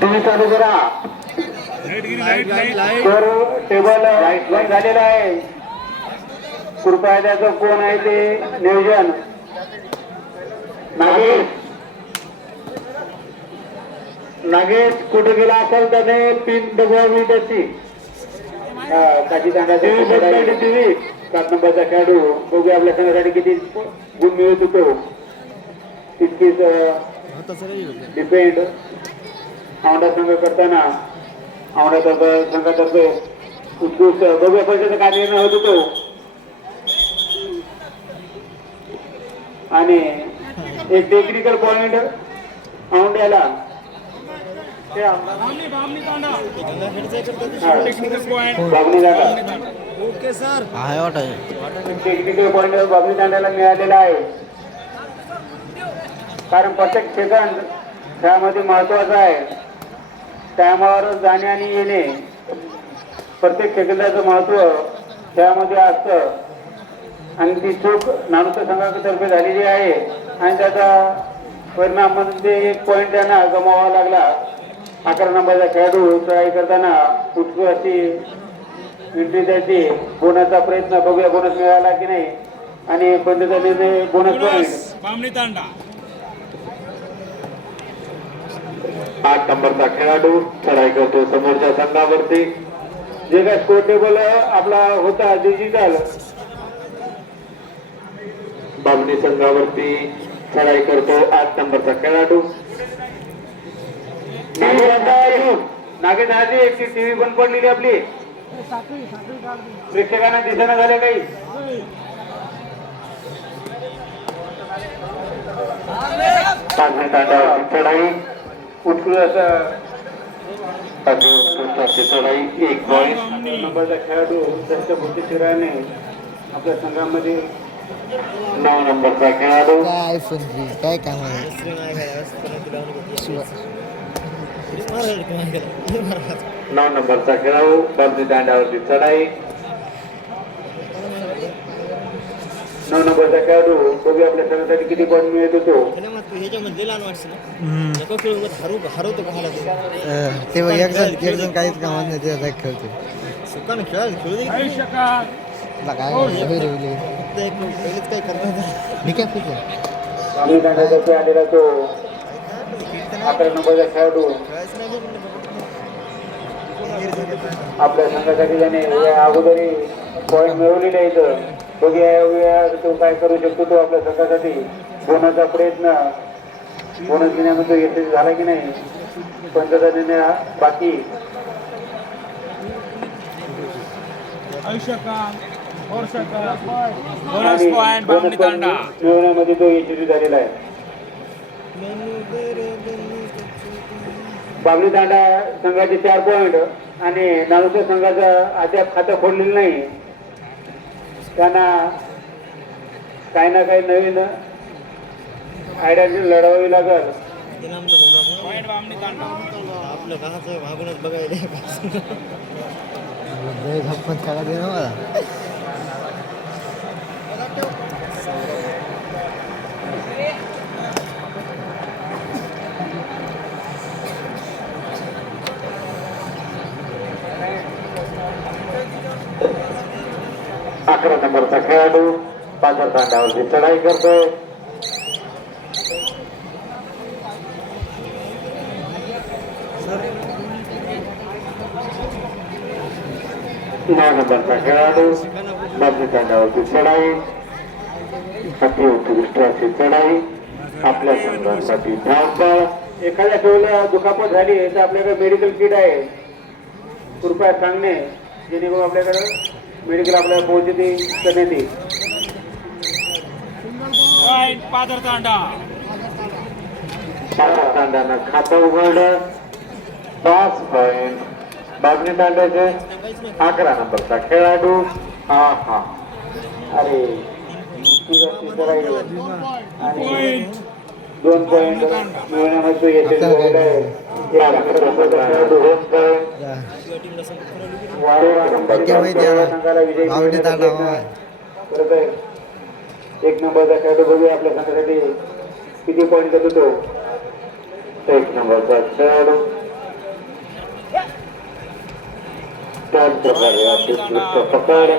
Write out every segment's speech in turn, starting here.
तुम्ही चालू करा तर टेबल लाईट झालेला आहे. कृपया त्याचं कोण आहे ते नियोजन. नागेश कुठे गेला असेल त्याने पिन दबावी त्याची काची टीव्ही 7 नंबरचा खेळाडू बघू आपल्या संघासाठी किती गुण मिळत होतो. तितकीच डिपेंड औंढा संघ करताना औंढा संघातर्फे उत्कृष्ट बघूया पैशाचा काय निर्णय होत होतो. आणि एक टेक्निकल पॉइंट औंढ्याला okay sir technical point Babli दांड्याला मिळालेला आहे. कारण प्रत्येक सेकंद त्यामध्ये महत्वाचा आहे. टायमावर जाणे आणि येणे प्रत्येक सेकंदाचं महत्व त्यामध्ये असतं. आणि ती चूक नानुसा संघातर्फे झालेली आहे आणि त्याचा परिणाम म्हणजे एक पॉइंट त्यांना गमावावा लागला. 11 नंबरचा खेळाडू चढाई करताना उत्कृष्ट अशी एंट्री द्यायची बोनसचा प्रयत्न बघूया बोनस मिळाला की नाही. आणि पंचाचा निर्णय बोनस पॉइंट 8 नंबरचा खेळाडू चढाई करतो समोरच्या संघावरती. जे काय स्कोर टेबल आपला होता डिजिटल बाबणी संघावरती चढाई करतो 8 नंबरचा खेळाडू. नागेश आजी एक टीव्ही बंद पडलेली आपली प्रेक्षकांना दिसेना झाले काही. चढाई उत्कृष्ट चढाई 1 पॉइंट नंबरचा खेळाडू दर्शभूती शिराने आपल्या संघामध्ये 9 नंबरचा खेळाडू काय काम आहे 9 नंबरचा खेळाडू बाबजी दांड्यावरती चढाई. 9 नंबरचा खेळाडू बघूया आपल्या संघासाठी किती पॉईंट मिळत होतो. ते एक जण काहीच कामात नाही ते खेळतो आलेला तो 11 नंबरचा खेळाडू आपल्या संघासाठी त्याने या अगोदरी पॉईंट मिळवलेले आहेत. बघूया तो काय करू शकतो. तो आपल्या संघासाठी बोनसचा प्रयत्न बोनस घेण्यामध्ये यशस्वी झाला की नाही. पंचाचा निर्णय बाकी मिळवण्यामध्ये तो यशस्वी झालेला आहे. बाबली तांडा संघाचे 4 पॉइंट आणि नानुसा संघाचं अद्याप खातं खोडलेलं नाही. त्यांना काही ना काही नवीन आयडिया लढवावी लागल. आपलं कानाचं मागूनच बघायला खेळा दे ना मला. 11 नंबरचा खेळाडू पाचर दांड्यावरती चढाई करतोय. नंबरचा खेळाडू बाबजी दांड्यावरती चढाई अति उत्कृष्ट अशी चढाई आपल्या संघासाठी धावपळ. एखाद्या ठेवला दुखापत झाली तर आपल्याकडे मेडिकल किट आहे. कृपया सांगणे जेणेकरून आपल्याकडे मेडिकल आपल्याला पोहोचते करण्यात येईल. तांड्यानं खातं उघडलं 5 पॉइंट बाबणी तांड्याचे 11 नंबरचा खेळाडू. हा अरे आणि 2 पॉइंट मिळवण्यामध्ये यशस्वी आहे. एक नंबरचा खेळाडू बघूया आपल्या संघासाठी किती पॉईंट देतो तो. एक नंबरचा खेळाडू त्याच प्रकारे अतिउत्कृष्ट पकड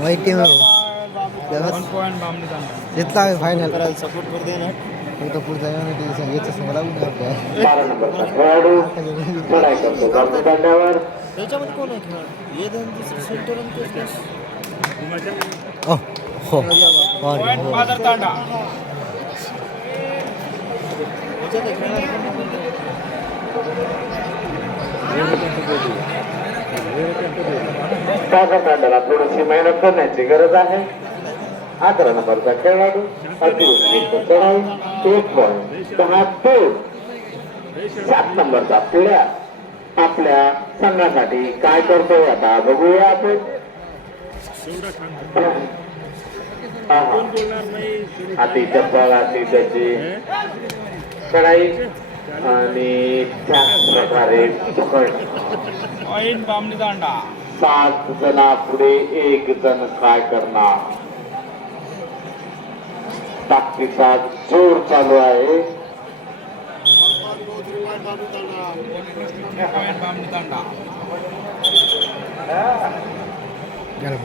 वाईट टीम जितला फायनल सपोर्ट करते ना फक्त पुढचा याच्या समोर लागून आपल्या 12 नंबरचा खेळाडू लढाई करतो बाजू काढण्यावर त्याच्यामध्ये कोण आहे खेळ हे दोन दुसरे सेंटर आणि तेच हो हो याच्यात आहे खेळात ताजा काढायला थोडीशी मेहनत करण्याची गरज आहे 11 नंबरचा खेळाडू अतिउत्कृष्ट चढाई 1.62 7 नंबरचा प्लेयर आपल्या संघासाठी काय करतोय आता बघूया आपण हाती चप्पल हाती त्याची चढाई आणि त्याच प्रकारे पकड 7 जणापुढे 1 जण काय करणार ताकदीचा जोर चालू आहे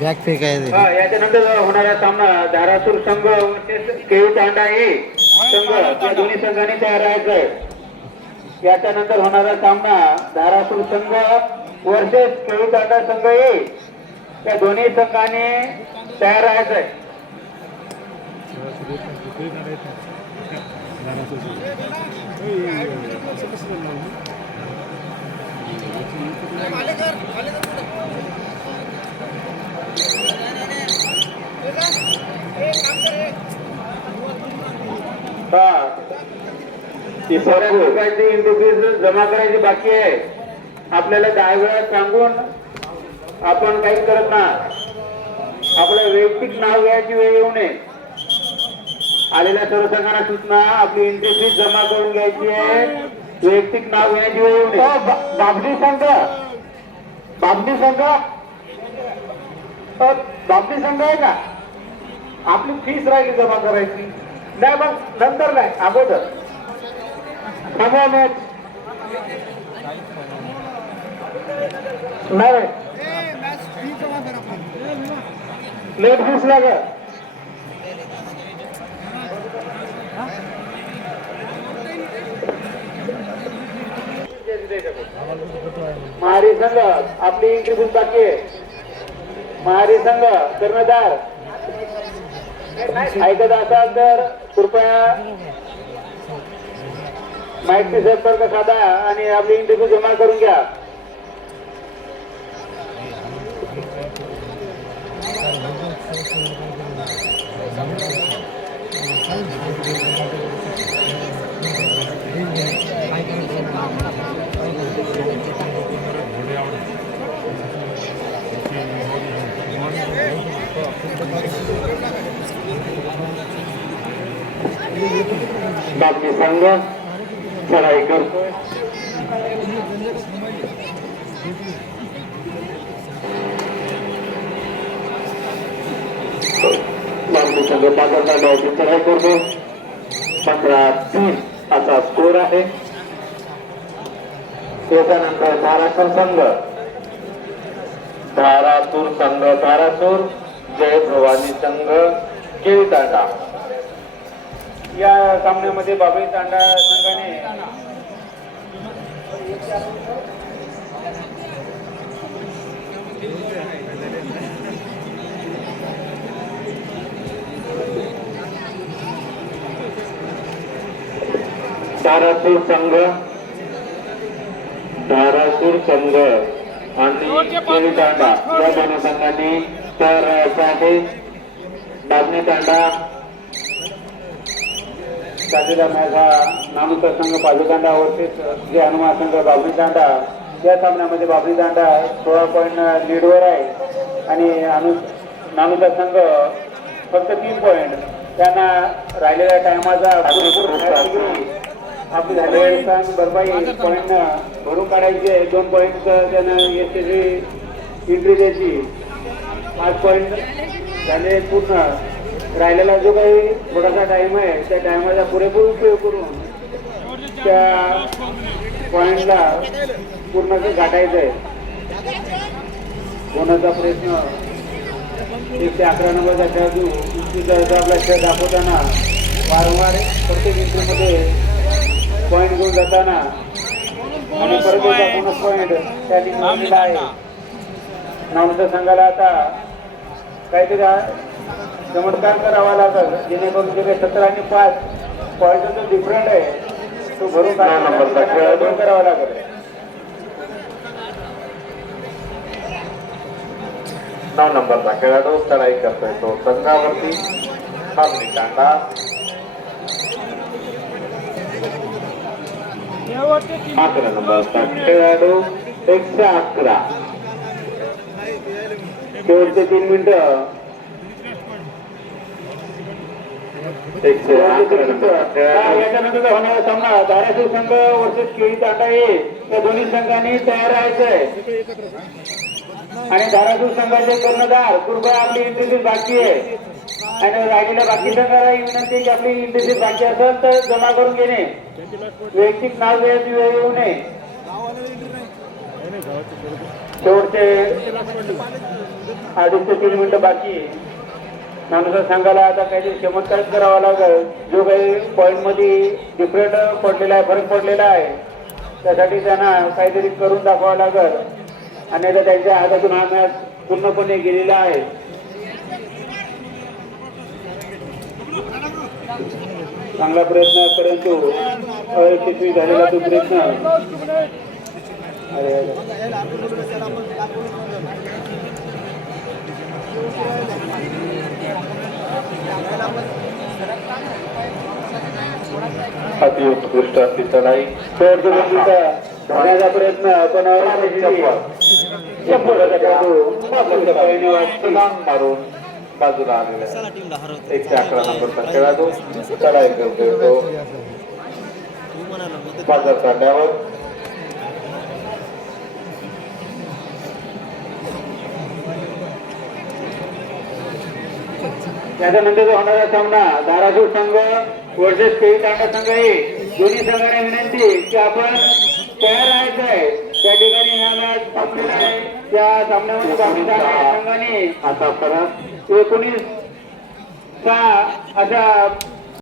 बॅक फेक आहे याच्यानंतर होणारा सामना धारासूर संघ वर्सेस केळी तांडा हे संघ या दोन्ही संघांनी तयार राहायचंय याच्यानंतर होणारा सामना धारासूर संघ वर्सेस केळी तांडा संघ हे या दोन्ही संघांनी तयार राहायचंय रुपयाची रुपीज जमा करायची बाकी आहे आपल्याला 10 वेळा सांगून आपण काही करत ना आपलं वैयक्तिक नाव घ्यायची वेळ येऊ नये आलेल्या सर्व संघांना सूचना आपली एंट्री फीस जमा करून घ्यायची आहे वैयक्तिक नाव घ्यायची वेळ येऊ नये बाबडी संघ बाबडी संघ आहे का आपली फीस राहिली जमा करायची नाही मग नंतर नाही अगोदर थांबवा मॅच नाही लेट फीस लागेल महारी संघ आपली एंट्री फीस बाकी आहे महारी संघ कर्णधार ऐकत असाल तर कृपया माहिती संपर्क साधा आणि आपली एंट्री फीस जमा करून घ्या बाकी संघ चढाई करतोय बाकी संघ पात्रता डावची चढाई करतो 15-3 असा स्कोर आहे त्याच्यानंतर धारासूर संघ धारासूर जय भवानी संघ केळी तांडा या सामन्यामध्ये बाबळी तांडा संघाने धारासूर संघ आणि केळी तांडा या दोन्ही संघांनी तयार राहायचं आहे बाबणी तांडा साजेला माझा नानुचा संघ पाजूतांडा वर्सेस जे हनुमान संघ बाबरी तांडा या सामन्यामध्ये बाबरी तांडा 16 पॉईंट लीडवर आहे आणि नानुचा संघ फक्त 3 पॉईंट त्यांना राहिलेल्या टायमाचा आपली झालेले नुकसान भरपाई पॉईंट भरून काढायचे 2 पॉईंट त्यानं यशस्वी एंट्री द्यायची 5 पॉईंट झाले पूर्ण राहिलेला जो काही थोडासा टाइम आहे त्या टायमाचा पुरेपूर उपयोग करून त्या पॉईंटला पूर्ण गाठायचं आहे होण्याचा प्रयत्न 111 नंबरचा खेळाडू आपला खेळ दाखवताना वारंवार प्रत्येक एंट्रीमध्ये पॉईंट घेऊन जाताना आणि परत एकदा पॉईंट त्या ठिकाणी दिला आहे नामच्या संघाला आता काहीतरी चमत्कार करावा लागेल जेणेकरून जे काही 17 आणि 5 पॉईंटचा जो डिफरंट आहे तो भरून करावा लागेल 9 नंबरचा खेळाडू चढाई करतोय तो संघावरती मागणी कांदा 11 नंबरचा खेळाडू 111 शेवटचे 3 मिनिटं 111 नंबरचा खेळाडू याच्यानंतर होणारा सामना धाराशिव संघ वर्सेस केळी तांडा आहे त्या दोन्ही संघांनी तयार राहायचंय आणि धाराशिव संघाचे कर्णधार कृपया आपली एंट्री बाकी आहे आणि राहिलेल्या बाकी संघाला ही विनंती की आपली एंट्री बाकी असेल तर जमा करून घेणे वैयक्तिक नाव द्यायची वेळ येऊ नये शेवटचे 2.5 ते 3 मिनिटं बाकी त्यानुसार संघाला आता काहीतरी चमत्कार करावा लागेल जो काही पॉईंट मध्ये डिफरंट पडलेला आहे फरक पडलेला आहे त्यासाठी त्यांना काहीतरी करून दाखवावं लागेल आणि आता त्यांच्या हातातून हा मॅच पूर्णपणे गेलेला आहे चांगला प्रयत्न परंतु अयशस्वी झालेला तो प्रयत्न अतिउत्कृष्ट अशी चढाई होण्याचा प्रयत्न आपण मारून बाजूला आलेला आहे 111 नंबरचा खेळाडू चढाई करतोय तो बाजार काढल्यावर त्याच्यानंतर होणारा सामना धाराशिव संघ वर्सेस केळी तांडा संघ आहे दोन्ही संघाने विनंती की आपण तयार राहायचं आहे त्या ठिकाणी हा मॅच थांबलेला आहे त्या सामन्यामध्ये बाकी संघाने आता परत 19 अशा